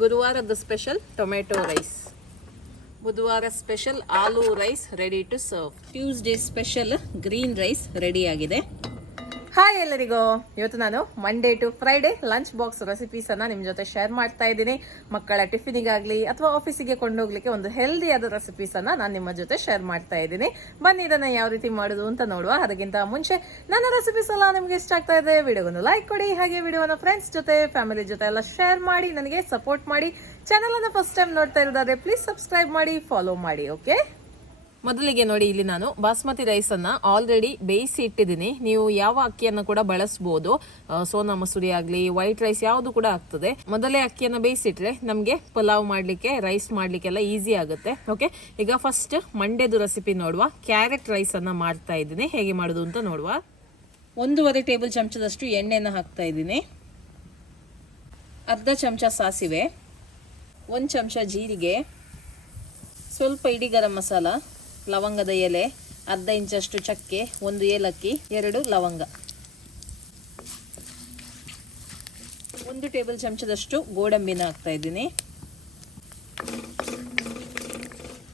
ಗುರುವಾರದ special tomato rice, ಬುಧವಾರ special aloo rice ready to serve, Tuesday special green rice ready ಆಗಿದೆ. Hi ಎಲ್ಲರಿಗೂ, ಇವತ್ತು ನಾನು Monday to Friday lunch box recipes ಅನ್ನ ನಿಮ್ ಜೊತೆ ಶೇರ್ ಮಾಡ್ತಾ ಇದ್ದೀನಿ. ಮಕ್ಕಳ ಟಿಫಿನಿಗಾಗ್ಲಿ ಅಥವಾ ಆಫೀಸಿಗೆ ಕೊಂಡೋಗ್ಲಿಕ್ಕೆ ಒಂದು ಹೆಲ್ದಿ ಆದ ರೆಸಿಪೀಸ್ ಅನ್ನ ನಾನು ನಿಮ್ಮ ಜೊತೆ ಶೇರ್ ಮಾಡ್ತಾ ಇದ್ದೀನಿ. ಬನ್ನಿ ಇದನ್ನ ಯಾವ ರೀತಿ ಮಾಡೋದು ಅಂತ ನೋಡುವ. ಅದಕ್ಕಿಂತ ಮುಂಚೆ ನನ್ನ ರೆಸಿಪೀಸ್ ಎಲ್ಲ ನಿಮ್ಗೆ ಇಷ್ಟ ಆಗ್ತಾ ಇದೆ, ವಿಡಿಯೋಗೊಂದು ಲೈಕ್ ಕೊಡಿ, ಹಾಗೆ ವಿಡಿಯೋನ ಫ್ರೆಂಡ್ಸ್ ಜೊತೆ ಫ್ಯಾಮಿಲಿ ಜೊತೆ ಎಲ್ಲ ಶೇರ್ ಮಾಡಿ, ನನಗೆ ಸಪೋರ್ಟ್ ಮಾಡಿ. ಚಾನಲ್ ಅನ್ನ ಫಸ್ಟ್ ಟೈಮ್ ನೋಡ್ತಾ ಇರೋದಾದ್ರೆ ಪ್ಲೀಸ್ ಸಬ್ಸ್ಕ್ರೈಬ್ ಮಾಡಿ, ಫಾಲೋ ಮಾಡಿ. ಓಕೆ, ಮೊದಲಿಗೆ ನೋಡಿ, ಇಲ್ಲಿ ನಾನು ಬಾಸ್ಮತಿ ರೈಸ್ ಅನ್ನ ಆಲ್ರೆಡಿ ಬೇಯಿಸಿ ಇಟ್ಟಿದ್ದೀನಿ. ನೀವು ಯಾವ ಅಕ್ಕಿಯನ್ನು ಕೂಡ ಬಳಸಬಹುದು, ಸೋನಾ ಮಸೂರಿ ಆಗ್ಲಿ ವೈಟ್ ರೈಸ್ ಯಾವುದು ಕೂಡ ಆಗ್ತದೆ. ಮೊದಲೇ ಅಕ್ಕಿಯನ್ನು ಬೇಯಿಸಿಟ್ರೆ ನಮಗೆ ಪಲಾವ್ ಮಾಡ್ಲಿಕ್ಕೆ ರೈಸ್ ಮಾಡ್ಲಿಕ್ಕೆಲ್ಲ ಈಸಿ ಆಗುತ್ತೆ. ಓಕೆ, ಈಗ ಫಸ್ಟ್ ಮಂಡೇದು ರೆಸಿಪಿ ನೋಡುವ. ಕ್ಯಾರೆಟ್ ರೈಸ್ ಅನ್ನ ಮಾಡ್ತಾ ಇದ್ದೀನಿ, ಹೇಗೆ ಮಾಡೋದು ಅಂತ ನೋಡುವ. 1.5 ಟೇಬಲ್ ಚಮಚದಷ್ಟು ಎಣ್ಣೆನ ಹಾಕ್ತಾ ಇದ್ದೀನಿ. ಅರ್ಧ ಚಮಚ ಸಾಸಿವೆ, 1 ಚಮಚ ಜೀರಿಗೆ, ಸ್ವಲ್ಪ ಇಡೀ ಗರಂ ಮಸಾಲ, ಲವಂಗದ ಎಲೆ, ಅರ್ಧ ಇಂಚಷ್ಟು ಚಕ್ಕೆ, 1 ಏಲಕ್ಕಿ, 2 ಲವಂಗ, 1 ಟೇಬಲ್ ಚಮಚದಷ್ಟು ಗೋಡಂಬಿನ ಹಾಕ್ತಾ ಇದ್ದೀನಿ.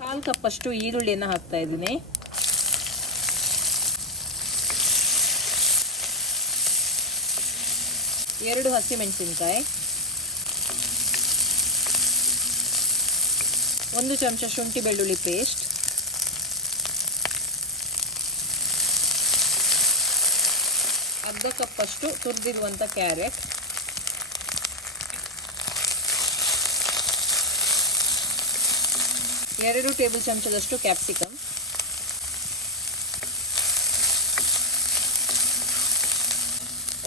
1/4 ಕಪ್ಪಷ್ಟು ಈರುಳ್ಳಿಯನ್ನು ಹಾಕ್ತಾ ಇದ್ದೀನಿ. 2 ಹಸಿಮೆಣಸಿನಕಾಯಿ, 1 ಚಮಚ ಶುಂಠಿ ಬೆಳ್ಳುಳ್ಳಿ ಪೇಸ್ಟ್, ಅರ್ಧ ಕಪ್ಪಷ್ಟು ತುರಿದಿರುವಂಥ ಕ್ಯಾರೆಟ್, ಎರಡು ಟೇಬಲ್ ಚಮಚದಷ್ಟು ಕ್ಯಾಪ್ಸಿಕಮ್,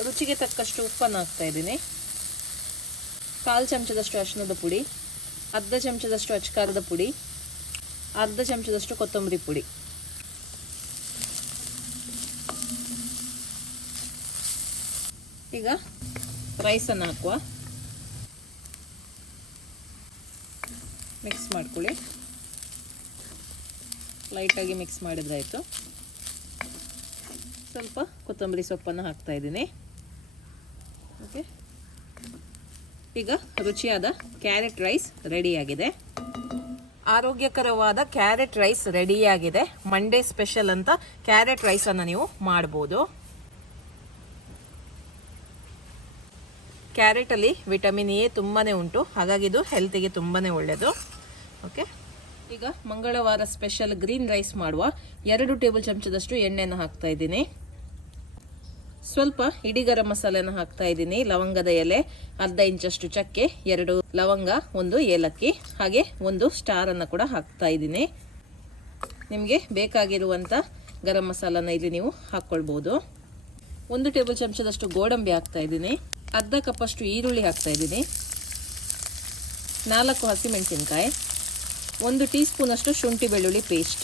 ರುಚಿಗೆ ತಕ್ಕಷ್ಟು ಉಪ್ಪನ್ನು ಹಾಕ್ತಾ ಇದ್ದೀನಿ. 1/4 ಚಮಚದಷ್ಟು ಅರಿಶಿಣದ ಪುಡಿ, ಅರ್ಧ ಚಮಚದಷ್ಟು ಅಚ್ಚಕಾರದ ಪುಡಿ, ಅರ್ಧ ಚಮಚದಷ್ಟು ಕೊತ್ತಂಬರಿ ಪುಡಿ. ಈಗ ರೈಸನ್ನು ಹಾಕುವ. ಮಿಕ್ಸ್ ಮಾಡ್ಕೊಳ್ಳಿ, ಲೈಟಾಗಿ ಮಿಕ್ಸ್ ಮಾಡಿದ್ರಾಯ್ತು. ಸ್ವಲ್ಪ ಕೊತ್ತಂಬರಿ ಸೊಪ್ಪನ್ನು ಹಾಕ್ತಾ ಇದ್ದೀನಿ. ಓಕೆ, ಈಗ ರುಚಿಯಾದ ಕ್ಯಾರೆಟ್ ರೈಸ್ ರೆಡಿಯಾಗಿದೆ. ಆರೋಗ್ಯಕರವಾದ ಕ್ಯಾರೆಟ್ ರೈಸ್ ರೆಡಿಯಾಗಿದೆ. ಮಂಡೇ ಸ್ಪೆಷಲ್ ಅಂತ ಕ್ಯಾರೆಟ್ ರೈಸನ್ನು ನೀವು ಮಾಡ್ಬೋದು. ಕ್ಯಾರೆಟಲ್ಲಿ ವಿಟಮಿನ್ ಎ ತುಂಬಾನೇ ಉಂಟು, ಹಾಗಾಗಿ ಇದು ಹೆಲ್ತಿಗೆ ತುಂಬಾನೇ ಒಳ್ಳೆಯದು. ಓಕೆ, ಈಗ ಮಂಗಳವಾರ ಸ್ಪೆಷಲ್ ಗ್ರೀನ್ ರೈಸ್ ಮಾಡುವ. 2 ಟೇಬಲ್ ಚಮಚದಷ್ಟು ಎಣ್ಣೆಯನ್ನು ಹಾಕ್ತಾ ಇದ್ದೀನಿ. ಸ್ವಲ್ಪ ಇಡೀ ಗರಂ ಮಸಾಲೆಯನ್ನು ಹಾಕ್ತಾ ಇದ್ದೀನಿ. ಲವಂಗದ ಎಲೆ, ಅರ್ಧ ಇಂಚಷ್ಟು ಚಕ್ಕೆ, 2 ಲವಂಗ, 1 ಏಲಕ್ಕಿ, ಹಾಗೆ 1 ಸ್ಟಾರ್ ಅನ್ನು ಕೂಡ ಹಾಕ್ತಾ ಇದ್ದೀನಿ. ನಿಮಗೆ ಬೇಕಾಗಿರುವಂತ ಗರಂ ಮಸಾಲನ ಇಲ್ಲಿ ನೀವು ಹಾಕೊಳ್ಬಹುದು. 1 ಟೇಬಲ್ ಚಮಚದಷ್ಟು ಗೋಡಂಬಿ ಹಾಕ್ತಾ ಇದ್ದೀನಿ. ಅರ್ಧ ಕಪ್ಪಷ್ಟು ಈರುಳ್ಳಿ ಹಾಕ್ತಾ ಇದ್ದೀನಿ. 4 ಹಸಿಮೆಣಸಿನಕಾಯಿ, 1 ಟೀ ಸ್ಪೂನ್ ಅಷ್ಟು ಶುಂಠಿ ಬೆಳ್ಳುಳ್ಳಿ ಪೇಸ್ಟ್,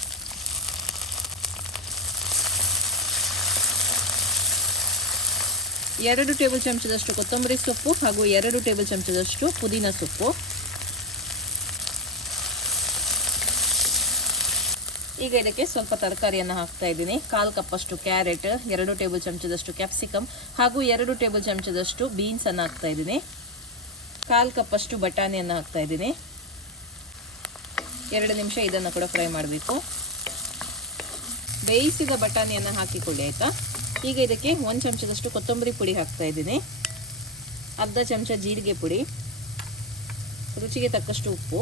2 ಟೇಬಲ್ ಚಮಚದಷ್ಟು ಕೊತ್ತಂಬರಿ ಸೊಪ್ಪು ಹಾಗೂ 2 ಟೇಬಲ್ ಚಮಚದಷ್ಟು ಪುದೀನ ಸೊಪ್ಪು. ಈಗ ಇದಕ್ಕೆ ಸ್ವಲ್ಪ ತರಕಾರಿಯನ್ನು ಹಾಕ್ತಾ ಇದ್ದೀನಿ. 1/4 ಕಪ್ಪಷ್ಟು ಕ್ಯಾರೆಟ್, 2 ಟೇಬಲ್ ಚಮಚದಷ್ಟು ಕ್ಯಾಪ್ಸಿಕಮ್ ಹಾಗೂ 2 ಟೇಬಲ್ ಚಮಚದಷ್ಟು ಬೀನ್ಸ್ ಅನ್ನು ಹಾಕ್ತಾ ಇದ್ದೀನಿ. 1/4 ಕಪ್ಪಷ್ಟು ಬಟಾಣಿಯನ್ನು ಹಾಕ್ತಾ ಇದ್ದೀನಿ. 2 ನಿಮಿಷ ಇದನ್ನು ಕೂಡ ಫ್ರೈ ಮಾಡಬೇಕು. ಬೇಯಿಸಿದ ಬಟಾಣಿಯನ್ನು ಹಾಕಿಕೊಳ್ಳಿ, ಆಯ್ತಾ. ಈಗ ಇದಕ್ಕೆ 1 ಚಮಚದಷ್ಟು ಕೊತ್ತಂಬರಿ ಪುಡಿ ಹಾಕ್ತಾ ಇದ್ದೀನಿ. ಅರ್ಧ ಚಮಚ ಜೀರಿಗೆ ಪುಡಿ, ರುಚಿಗೆ ತಕ್ಕಷ್ಟು ಉಪ್ಪು,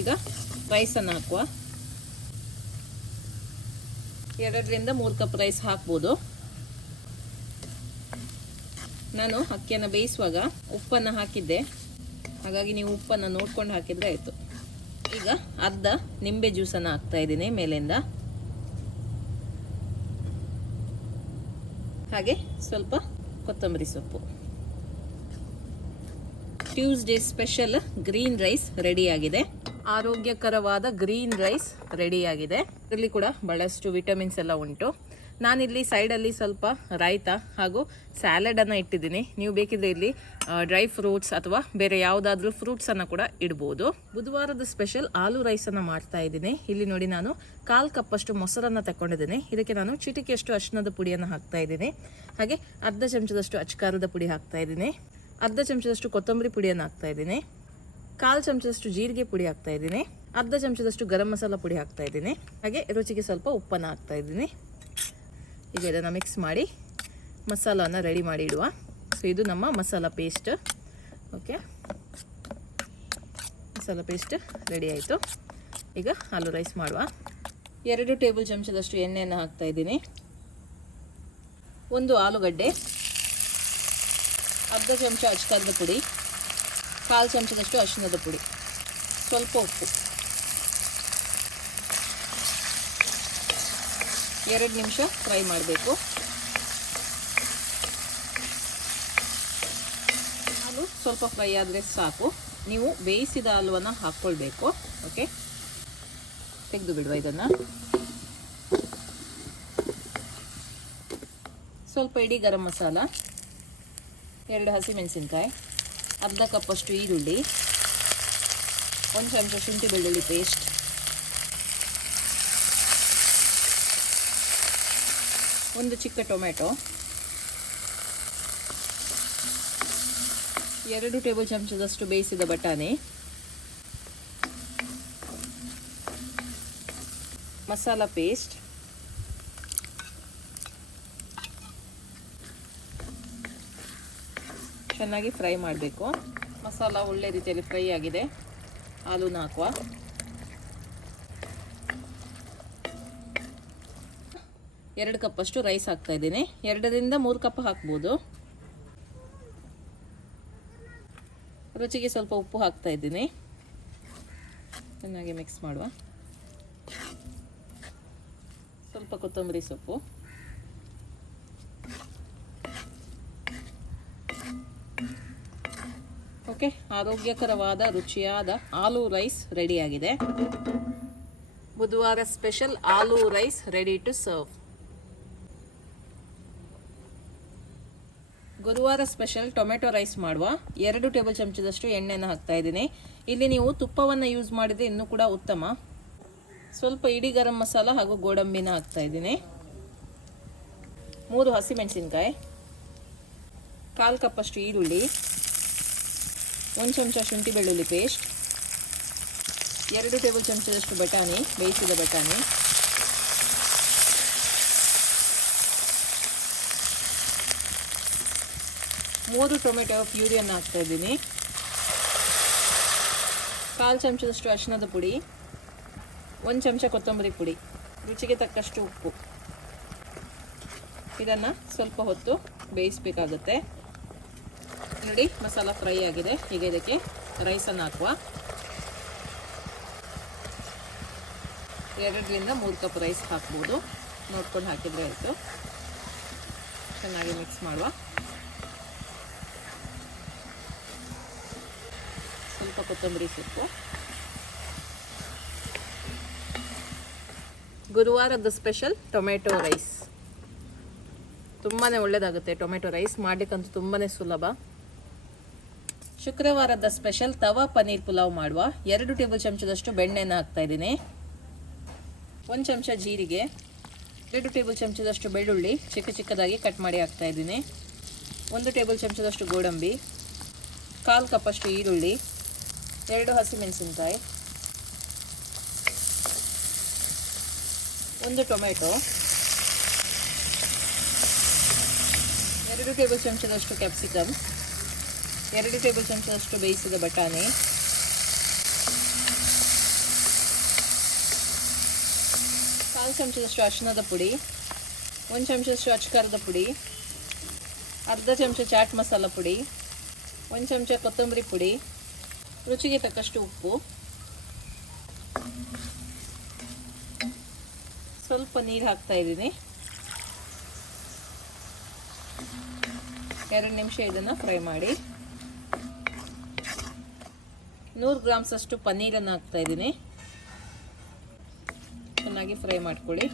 ಈಗ ರೈಸನ್ನು ಹಾಕುವ. 2 ರಿಂದ 3 ಕಪ್ ರೈಸ್ ಹಾಕ್ಬೋದು. ನಾನು ಅಕ್ಕಿಯನ್ನು ಬೇಯಿಸುವಾಗ ಉಪ್ಪನ್ನು ಹಾಕಿದ್ದೆ, ಹಾಗಾಗಿ ನೀವು ಉಪ್ಪನ್ನು ನೋಡ್ಕೊಂಡು ಹಾಕಿದ್ರೆ ಆಯಿತು. ಈಗ ಅರ್ಧ ನಿಂಬೆ ಜ್ಯೂಸನ್ನು ಹಾಕ್ತಾ ಇದ್ದೀನಿ ಮೇಲಿಂದ, ಹಾಗೆ ಸ್ವಲ್ಪ ಕೊತ್ತಂಬರಿ ಸೊಪ್ಪು. ಟ್ಯೂಸ್ಡೇ ಸ್ಪೆಷಲ್ ಗ್ರೀನ್ ರೈಸ್ ರೆಡಿಯಾಗಿದೆ. ಆರೋಗ್ಯಕರವಾದ ಗ್ರೀನ್ ರೈಸ್ ರೆಡಿಯಾಗಿದೆ. ಇದರಲ್ಲಿ ಕೂಡ ಬಹಳಷ್ಟು ವಿಟಮಿನ್ಸ್ ಎಲ್ಲ ಉಂಟು. ನಾನಿಲ್ಲಿ ಸೈಡಲ್ಲಿ ಸ್ವಲ್ಪ ರಾಯ್ತಾ ಹಾಗೂ ಸ್ಯಾಲಡನ್ನು ಇಟ್ಟಿದ್ದೀನಿ. ನೀವು ಬೇಕಿದ್ರೆ ಇಲ್ಲಿ ಡ್ರೈ ಫ್ರೂಟ್ಸ್ ಅಥವಾ ಬೇರೆ ಯಾವುದಾದ್ರೂ ಫ್ರೂಟ್ಸನ್ನು ಕೂಡ ಇಡ್ಬೋದು. ಬುಧವಾರದ ಸ್ಪೆಷಲ್ ಆಲೂ ರೈಸನ್ನು ಮಾಡ್ತಾ ಇದ್ದೀನಿ. ಇಲ್ಲಿ ನೋಡಿ ನಾನು 1/4 ಕಪ್ಪಷ್ಟು ಮೊಸರನ್ನು ತಗೊಂಡಿದ್ದೀನಿ. ಇದಕ್ಕೆ ನಾನು ಚಿಟಿಕೆಯಷ್ಟು ಅರಿಶಿಣದ ಪುಡಿಯನ್ನು ಹಾಕ್ತಾ ಇದ್ದೀನಿ. ಹಾಗೆ ಅರ್ಧ ಚಮಚದಷ್ಟು ಅಚ್ಕಾರದ ಪುಡಿ ಹಾಕ್ತಾ ಇದ್ದೀನಿ. ಅರ್ಧ ಚಮಚದಷ್ಟು ಕೊತ್ತಂಬರಿ ಪುಡಿಯನ್ನು ಹಾಕ್ತಾ ಇದ್ದೀನಿ. 1/4 ಚಮಚದಷ್ಟು ಜೀರಿಗೆ ಪುಡಿ ಹಾಕ್ತಾ ಇದ್ದೀನಿ. ಅರ್ಧ ಚಮಚದಷ್ಟು ಗರಂ ಮಸಾಲ ಪುಡಿ ಹಾಕ್ತಾ ಇದ್ದೀನಿ. ಹಾಗೆ ರುಚಿಗೆ ಸ್ವಲ್ಪ ಉಪ್ಪನ್ನು ಹಾಕ್ತಾ ಇದ್ದೀನಿ. ಈಗ ಇದನ್ನು ಮಿಕ್ಸ್ ಮಾಡಿ ಮಸಾಲವನ್ನು ರೆಡಿ ಮಾಡಿ ಇಡುವ. ಸೊ ಇದು ನಮ್ಮ masala paste. Okay, masala paste ready ಆಯಿತು. ಈಗ ಆಲೂ ರೈಸ್ ಮಾಡುವ. 2 ಟೇಬಲ್ ಚಮಚದಷ್ಟು ಎಣ್ಣೆಯನ್ನು ಹಾಕ್ತಾ ಇದ್ದೀನಿ. 1 ಆಲೂಗಡ್ಡೆ, ಅರ್ಧ ಚಮಚ ಅಚ್ಕಾರದ ಪುಡಿ, 1/4 ಚಮಚದಷ್ಟು ಅರಿಶಿಣದ ಪುಡಿ, ಸ್ವಲ್ಪ ಉಪ್ಪು, 2 ನಿಮಿಷ ಫ್ರೈ ಮಾಡಬೇಕು. ಆಲೂ ಸ್ವಲ್ಪ ಫ್ರೈ ಆದರೆ ಸಾಕು. ನೀವು ಬೇಯಿಸಿದ ಆಲೂವನ್ನು ಹಾಕ್ಕೊಳ್ಬೇಕು. ಓಕೆ, ತೆಗೆದು ಬಿಡುವ ಇದನ್ನು. ಸ್ವಲ್ಪ ಇಡೀ ಗರಂ ಮಸಾಲ, 2 ಹಸಿಮೆಣಸಿನ್ಕಾಯಿ, ಅರ್ಧ ಕಪ್ಪಷ್ಟು ಈರುಳ್ಳಿ, 1 ಚಮಚ ಶುಂಠಿ ಬೆಳ್ಳುಳ್ಳಿ ಪೇಸ್ಟ್, 1 ಚಿಕ್ಕ ಟೊಮೆಟೊ, 2 ಟೇಬಲ್ ಚಮಚದಷ್ಟು ಬೇಯಿಸಿದ ಬಟಾಣಿ, ಮಸಾಲ ಪೇಸ್ಟ್, ಚೆನ್ನಾಗಿ ಫ್ರೈ ಮಾಡಬೇಕು. ಮಸಾಲ ಒಳ್ಳೆ ರೀತಿಯಲ್ಲಿ ಫ್ರೈ ಆಗಿದೆ. ಆಲೂನ ಹಾಕುವ. ಎರಡು ಕಪ್ಪಷ್ಟು ರೈಸ್ ಹಾಕ್ತಾ ಇದ್ದೀನಿ. 2ರಿಂದ 3 ಕಪ್ ಹಾಕ್ಬೋದು. ರುಚಿಗೆ ಸ್ವಲ್ಪ ಉಪ್ಪು ಹಾಕ್ತಾ ಇದ್ದೀನಿ. ಚೆನ್ನಾಗಿ ಮಿಕ್ಸ್ ಮಾಡುವ. ಸ್ವಲ್ಪ ಕೊತ್ತಂಬರಿ ಸೊಪ್ಪು, ಓಕೆ. ಆರೋಗ್ಯಕರವಾದ ರುಚಿಯಾದ ಆಲೂ ರೈಸ್ ರೆಡಿಯಾಗಿದೆ. ಬುಧವಾರ special aloo rice ready to serve. ಗುರುವಾರ ಸ್ಪೆಷಲ್ ಟೊಮೆಟೊ ರೈಸ್ ಮಾಡುವ. 2 ಟೇಬಲ್ ಚಮಚದಷ್ಟು ಎಣ್ಣೆಯನ್ನು ಹಾಕ್ತಾ ಇದ್ದೀನಿ. ಇಲ್ಲಿ ನೀವು ತುಪ್ಪವನ್ನು ಯೂಸ್ ಮಾಡಿದರೆ ಇನ್ನೂ ಕೂಡ ಉತ್ತಮ. ಸ್ವಲ್ಪ ಇಡೀ ಗರಂ ಮಸಾಲ ಹಾಗೂ ಗೋಡಂಬಿನ ಹಾಕ್ತಾ ಇದ್ದೀನಿ. 3 ಹಸಿಮೆಣಸಿನ್ಕಾಯಿ, 1/4 ಕಪ್ಪಷ್ಟು ಈರುಳ್ಳಿ, 1 ಚಮಚ ಶುಂಠಿ ಬೆಳ್ಳುಳ್ಳಿ ಪೇಸ್ಟ್, 2 ಟೇಬಲ್ ಚಮಚದಷ್ಟು ಬಟಾಣಿ, ಬೇಯಿಸಿದ ಬಟಾಣಿ, ಮೂರು ಟೊಮೆಟೊ ಪ್ಯೂರಿಯನ್ನು ಹಾಕ್ತಾ ಇದ್ದೀನಿ. 1/4 ಚಮಚದಷ್ಟು ಅರಿಶಿಣದ ಪುಡಿ, 1 ಚಮಚ ಕೊತ್ತಂಬರಿ ಪುಡಿ, ರುಚಿಗೆ ತಕ್ಕಷ್ಟು ಉಪ್ಪು. ಇದನ್ನು ಸ್ವಲ್ಪ ಹೊತ್ತು ಬೇಯಿಸಬೇಕಾಗುತ್ತೆ. ನೋಡಿ, ಮಸಾಲ ಫ್ರೈ ಆಗಿದೆ. ಈಗ ಇದಕ್ಕೆ ರೈಸನ್ನು ಹಾಕುವ. 2ರಿಂದ 3 ಕಪ್ ರೈಸ್ ಹಾಕ್ಬೋದು. ನೋಡ್ಕೊಂಡು ಹಾಕಿದರೆ ಆಯಿತು. ಚೆನ್ನಾಗಿ ಮಿಕ್ಸ್ ಮಾಡುವ. ಸ್ವಲ್ಪ ಕೊತ್ತಂಬರಿ ಸೊಪ್ಪು. ಗುರುವಾರದ ಸ್ಪೆಷಲ್ ಟೊಮೆಟೊ ರೈಸ್. ತುಂಬಾ ಒಳ್ಳೆಯದಾಗುತ್ತೆ. ಟೊಮೆಟೊ ರೈಸ್ ಮಾಡಲಿಕ್ಕಂತೂ ತುಂಬಾ ಸುಲಭ. ಶುಕ್ರವಾರದ ಸ್ಪೆಷಲ್ ತವಾ ಪನೀರ್ ಪುಲಾವ್ ಮಾಡುವ. 2 ಟೇಬಲ್ ಚಮಚದಷ್ಟು ಬೆಣ್ಣೆಯನ್ನು ಹಾಕ್ತಾ ಇದ್ದೀನಿ. 1 ಚಮಚ ಜೀರಿಗೆ, 2 ಟೇಬಲ್ ಚಮಚದಷ್ಟು ಬೆಳ್ಳುಳ್ಳಿ ಚಿಕ್ಕ ಚಿಕ್ಕದಾಗಿ ಕಟ್ ಮಾಡಿ ಹಾಕ್ತಾ ಇದ್ದೀನಿ. 1 ಟೇಬಲ್ ಚಮಚದಷ್ಟು ಗೋಡಂಬಿ, 1/4 ಕಪ್ಪಷ್ಟು ಈರುಳ್ಳಿ, 2 ಹಸಿಮೆಣಸಿನ್ಕಾಯಿ, 1 ಟೊಮೆಟೊ, 2 ಟೇಬಲ್ ಚಮಚದಷ್ಟು ಕ್ಯಾಪ್ಸಿಕಮ್, 2 ಟೇಬಲ್ ಚಮಚದಷ್ಟು ಬೇಯಿಸಿದ ಬಟಾಣಿ, 1/4 ಚಮಚದಷ್ಟು ಅರಿಶಿಣದ ಪುಡಿ, 1 ಚಮಚದಷ್ಟು ಅಚ್ಕಾರದ ಪುಡಿ, ಅರ್ಧ ಚಮಚ ಚಾಟ್ ಮಸಾಲ ಪುಡಿ, 1 ಚಮಚ ಕೊತ್ತಂಬರಿ ಪುಡಿ, ರುಚಿಗೆ ತಕ್ಕಷ್ಟು ಉಪ್ಪು, ಸ್ವಲ್ಪ ನೀರು ಹಾಕ್ತಾ ಇದ್ದೀನಿ. 2 ನಿಮಿಷ ಇದನ್ನು ಫ್ರೈ ಮಾಡಿ. 100 ಗ್ರಾಮ್ಸ್ ಅಷ್ಟು ಪನ್ನೀರನ್ನು ಹಾಕ್ತಾ ಇದ್ದೀನಿ. ಚೆನ್ನಾಗಿ ಫ್ರೈ ಮಾಡ್ಕೊಳ್ಳಿ.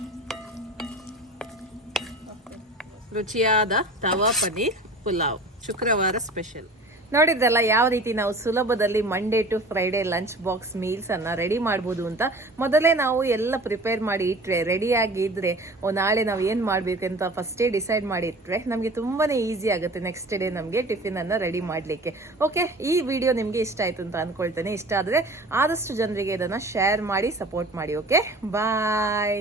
ರುಚಿಯಾದ ತವಾ ಪನೀರ್ ಪುಲಾವ್ ಶುಕ್ರವಾರ ಸ್ಪೆಷಲ್. ನೋಡಿದ್ರಲ್ಲ ಯಾವ ರೀತಿ ನಾವು ಸುಲಭದಲ್ಲಿ Monday to Friday lunch box meals ಅನ್ನ ರೆಡಿ ಮಾಡ್ಬೋದು ಅಂತ. ಮೊದಲೇ ನಾವು ಎಲ್ಲ ಪ್ರಿಪೇರ್ ಮಾಡಿ ಇಟ್ರೆ, ರೆಡಿ ಆಗಿದ್ರೆ ನಾಳೆ ನಾವು ಏನ್ ಮಾಡ್ಬೇಕಂತ ಫಸ್ಟೇ ಡಿಸೈಡ್ ಮಾಡಿ ಇಟ್ರೆ ನಮಗೆ ತುಂಬಾನೇ ಈಸಿ ಆಗುತ್ತೆ ನೆಕ್ಸ್ಟ್ ಡೇ ನಮಗೆ ಟಿಫಿನ್ ಅನ್ನ ರೆಡಿ ಮಾಡ್ಲಿಕ್ಕೆ. ಓಕೆ, ಈ ವಿಡಿಯೋ ನಿಮ್ಗೆ ಇಷ್ಟ ಆಯ್ತು ಅಂತ ಅನ್ಕೊಳ್ತೇನೆ. ಇಷ್ಟ ಆದ್ರೆ ಆದಷ್ಟು ಜನರಿಗೆ ಇದನ್ನ ಶೇರ್ ಮಾಡಿ ಸಪೋರ್ಟ್ ಮಾಡಿ. ಓಕೆ, ಬಾಯ್.